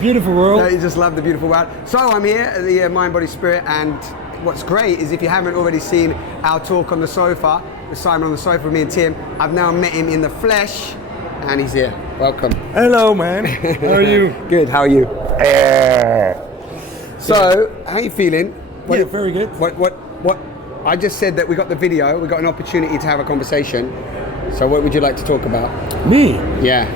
Beautiful world. You just love the beautiful world. So I'm here at the Mind, Body, Spirit, and what's great is if you haven't already seen our talk on the sofa, with Simon on the sofa with me and Tim, I've now met him in the flesh, and he's here. Welcome. Hello, man. How are you? Good. How are you? So, how are you feeling? Yeah, very good. What? I just said that we got the video. We got an opportunity to have a conversation. So, what would you like to talk about? Me? Yeah.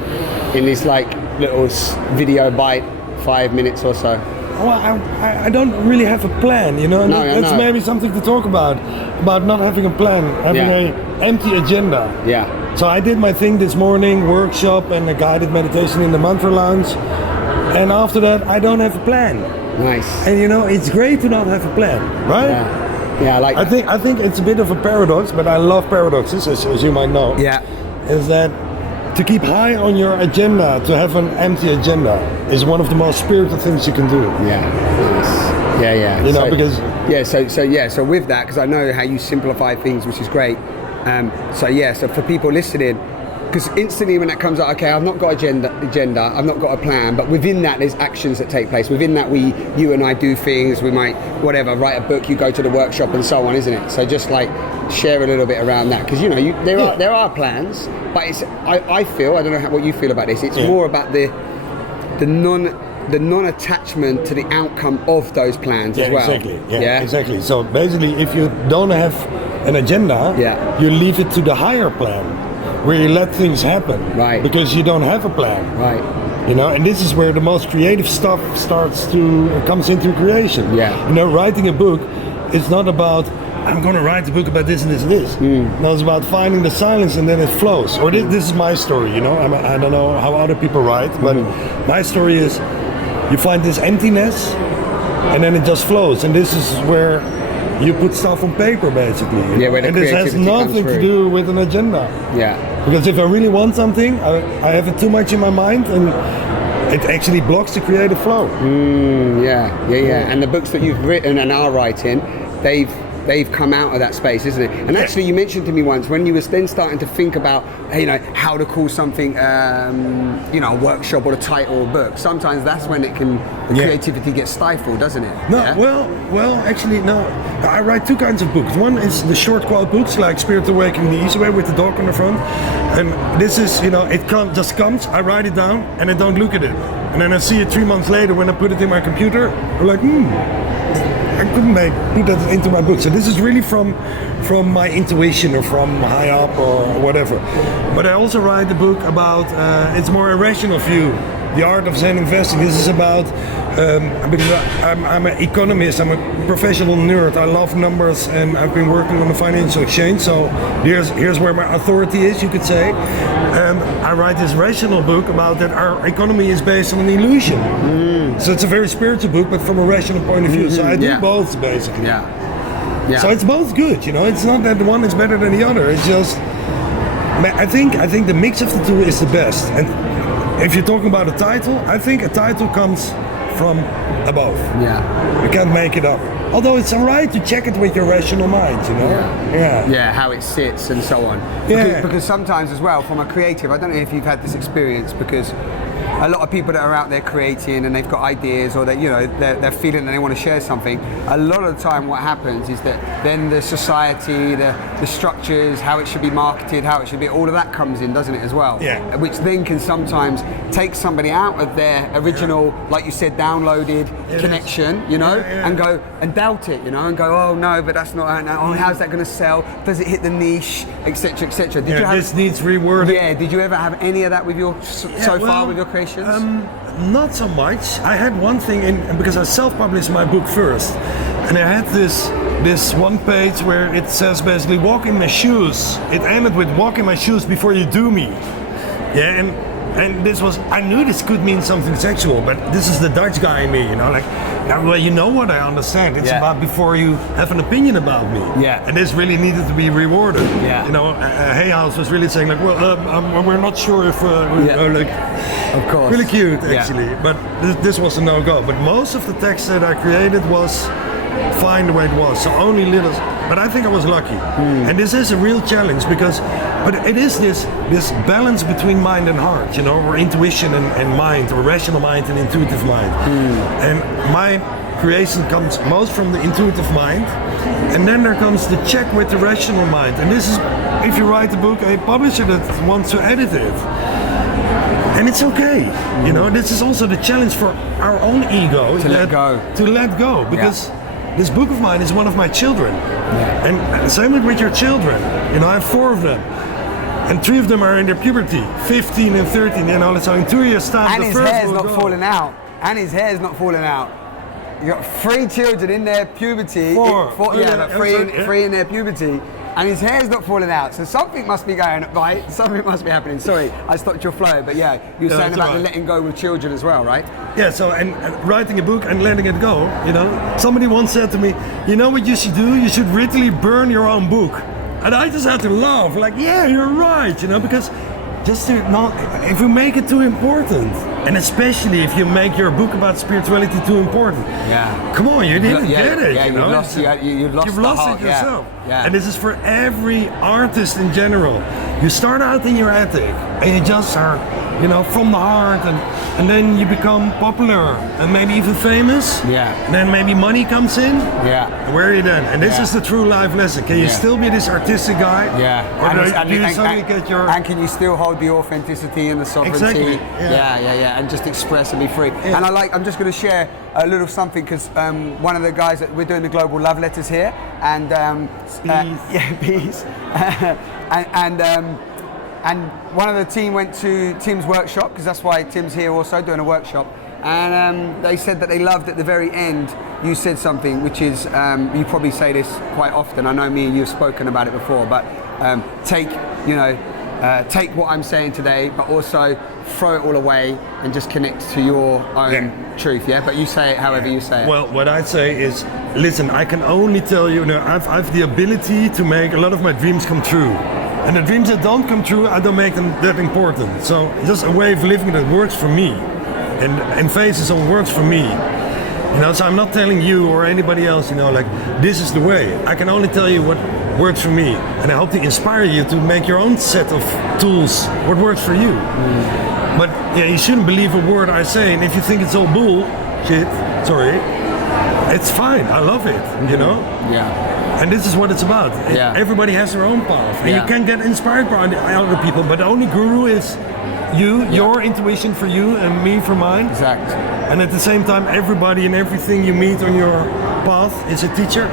In this like little video bite, 5 minutes or so. Well, I don't really have a plan, you know. No, That's maybe something to talk about not having a plan, having an empty agenda. Yeah. So I did my thing this morning, workshop and a guided meditation in the mantra lounge, and after that I don't have a plan. Nice. And you know, it's great to not have a plan, right? Yeah, I like that. I think it's a bit of a paradox, but I love paradoxes, as you might know. Yeah. Is that to keep high on your agenda, to have an empty agenda, is one of the most spiritual things you can do. Yeah. Nice. Yeah. You know, because so with that, because I know how you simplify things, which is great. So for people listening, because instantly when that comes out, okay, I've not got agenda, I've not got a plan, but within that there's actions that take place. Within that you and I do things, we might, write a book, you go to the workshop and so on, isn't it? So just like share a little bit around that, because there are plans, but it's, I feel, I don't know what you feel about this, it's more about the non-attachment to the outcome of those plans as well. Exactly. Yeah, exactly. So basically, if you don't have an agenda, you leave it to the higher plan, where you let things happen, right? Because you don't have a plan, right? You know, and this is where the most creative stuff comes into creation. Yeah. You know, writing a book, it's not about I'm going to write a book about this and this and this. No, it's about finding the silence and then it flows. Or this is my story. You know, I don't know how other people write, but my story is you find this emptiness and then it just flows. And this is where you put stuff on paper, basically. Yeah, where the and this has nothing to do with an agenda. Yeah. Because if I really want something, I have it too much in my mind, and it actually blocks the creative flow. Yeah. And the books that you've written and are writing, they've come out of that space, isn't it? And actually, you mentioned to me once when you was then starting to think about, how to call something, a workshop or a title or a book. Sometimes that's when creativity gets stifled, doesn't it? No, well, actually, no. I write two kinds of books. One is the short quote books, like Spirit Awakening the Easy Way with the dog on the front. And this is, it just comes. I write it down and I don't look at it. And then I see it 3 months later when I put it in my computer. I'm like, I couldn't put that into my book. So this is really from my intuition or from high up or whatever. But I also write a book about, it's more a rational view, the art of Zen investing. This is about, because I'm an economist, I'm a professional nerd, I love numbers, and I've been working on the financial exchange, so here's where my authority is, you could say. I write this rational book about that our economy is based on an illusion. So it's a very spiritual book, but from a rational point of view. So I do both, basically. Yeah. So it's both good, It's not that the one is better than the other. It's just, I think the mix of the two is the best. And if you're talking about a title, I think a title comes from above. Yeah. You can't make it up. Although it's alright to check it with your rational mind, Yeah, how it sits and so on. Because sometimes as well, from a creative, I don't know if you've had this experience, because a lot of people that are out there creating and they've got ideas, or they're feeling that they want to share something, a lot of the time what happens is that then the society, the structures, how it should be marketed, how it should be, all of that comes in, doesn't it, as well? Yeah. Which then can sometimes take somebody out of their original, like you said, downloaded connection, and go and doubt it, and go, oh no, but that's not, how's that going to sell? Does it hit the niche, etc., etc. This needs rewording. Yeah. Did you ever have any of that with your far with your creations? Not so much. I had one thing, because I self-published my book first, and I had this one page where it says basically, walk in my shoes. It ended with, walk in my shoes before you do me. Yeah, and this was, I knew this could mean something sexual, but this is the Dutch guy in me, well, you know what I understand. It's about before you have an opinion about me. Yeah. And this really needed to be rewarded. Yeah. Hay House was really saying we're not sure if, of course. Really cute, actually. But this was a no-go. But most of the text that I created was fine the way it was. So only little, but I think I was lucky. And this is a real challenge because, but it is this balance between mind and heart, you know, or intuition and mind, or rational mind and intuitive mind. And my creation comes most from the intuitive mind, and then there comes the check with the rational mind. And this is, if you write a book, a publisher that wants to edit it. And it's okay, you know. This is also the challenge for our own ego to let go. To let go, because this book of mine is one of my children, and same with your children. You know, I have 4 of them, and 3 of them are in their puberty, 15 and 13. You know, so in 2 years' time, and the his first hair's will not go. falling out. And his hair's not falling out. You got 3 children in their puberty. 4. Three in their puberty. And his hair's not falling out, so something must be going right. Something must be happening. Sorry, I stopped your flow, but yeah, you were saying about the letting go with children as well, right? Yeah. So and writing a book and letting it go. You know, somebody once said to me, "You know what you should do? You should literally burn your own book." And I just had to laugh, like, "Yeah, you're right." You know, because just to not, if you make it too important, and especially if you make your book about spirituality too important. Yeah. Come on, you didn't get it. Yeah, you know? you've lost it yourself. Yeah. And this is for every artist in general. You start out in your attic, and you just are, you know, from the heart, and then you become popular, and maybe even famous. Yeah. And then maybe money comes in. Yeah. And where are you then? And this is the true life lesson. Can you still be this artistic guy? Yeah. Or do you suddenly get your... And can you still hold the authenticity and the sovereignty? Exactly. Yeah. And just express and be free. Yeah. And I'm just going to share a little something, because one of the guys that we're doing the global love letters here, and peace. And one of the team went to Tim's workshop, because that's why Tim's here also doing a workshop. And they said that they loved at the very end, you said something which is, you probably say this quite often. I know me and you have spoken about it before, but take what I'm saying today, but also throw it all away and just connect to your own truth. Yeah, but you say it however you say it. Well, what I'd say is, listen, I can only tell you, I've the ability to make a lot of my dreams come true. And the dreams that don't come true, I don't make them that important. So just a way of living that works for me, and phases on works for me. You know, so I'm not telling you or anybody else, you know, like, this is the way. I can only tell you what works for me, and I hope to inspire you to make your own set of tools, what works for you. But yeah, you shouldn't believe a word I say, and if you think it's all bullshit, sorry, it's fine. I love it, you know? Yeah. And this is what it's about. Yeah. Everybody has their own path, and you can get inspired by other people, but the only guru is you, your intuition for you, and me for mine. Exact. And at the same time, everybody and everything you meet on your path is a teacher.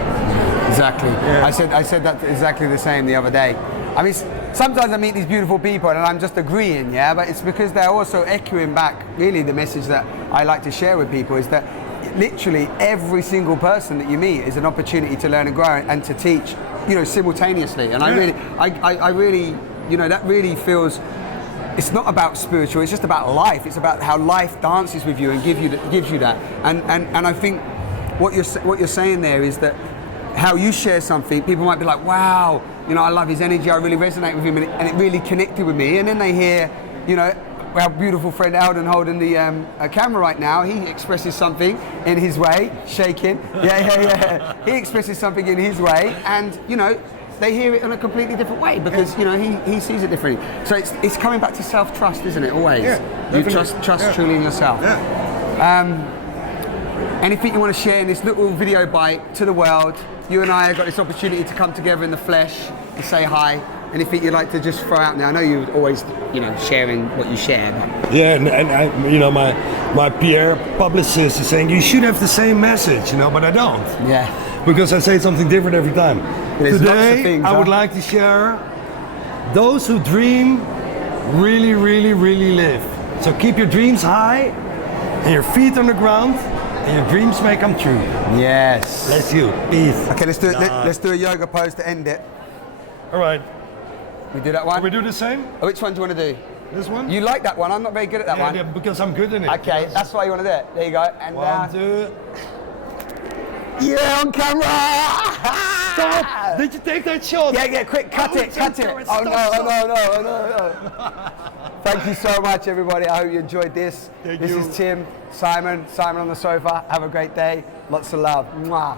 Exactly. Yeah. I said that exactly the same the other day. I mean, sometimes I meet these beautiful people and I'm just agreeing, but it's because they're also echoing back, really, the message that I like to share with people is that literally every single person that you meet is an opportunity to learn and grow and to teach, you know, simultaneously. And I really, you know, that really feels, it's not about spiritual, it's just about life. It's about how life dances with you and gives you that. And I think what you're saying there is that how you share something, people might be like, wow, you know, I love his energy, I really resonate with him, and it really connected with me. And then they hear, you know, our beautiful friend Alden holding the camera right now, he expresses something in his way, shaking, he expresses something in his way, and, you know, they hear it in a completely different way because, you know, he sees it differently. So it's coming back to self-trust, isn't it, always? Yeah, you trust truly in yourself. Anything you want to share in this little video bite to the world? You and I have got this opportunity to come together in the flesh and say hi. Anything you'd like to just throw out now? I know you're always, you know, sharing what you share. But. Yeah, and I, you know, my PR publicist is saying you should have the same message, you know, but I don't. Yeah. Because I say something different every time. There's Today, lots of things, I would like to share those who dream really, really, really live. So keep your dreams high and your feet on the ground, and your dreams may come true. Yes. Bless you. Peace. Okay, let's do it. Let's do a yoga pose to end it. All right. We do that one? Can we do the same? Oh, which one do you want to do? This one? You like that one? I'm not very good at that one. Yeah, because I'm good in it. Okay, that's why you want to do it. There you go. And one, two. Yeah, on camera! Stop! Did you take that shot? Yeah, quick, cut it. Oh no. Thank you so much, everybody. I hope you enjoyed this. This is Tim, Simon on the sofa. Have a great day. Lots of love. Mwah.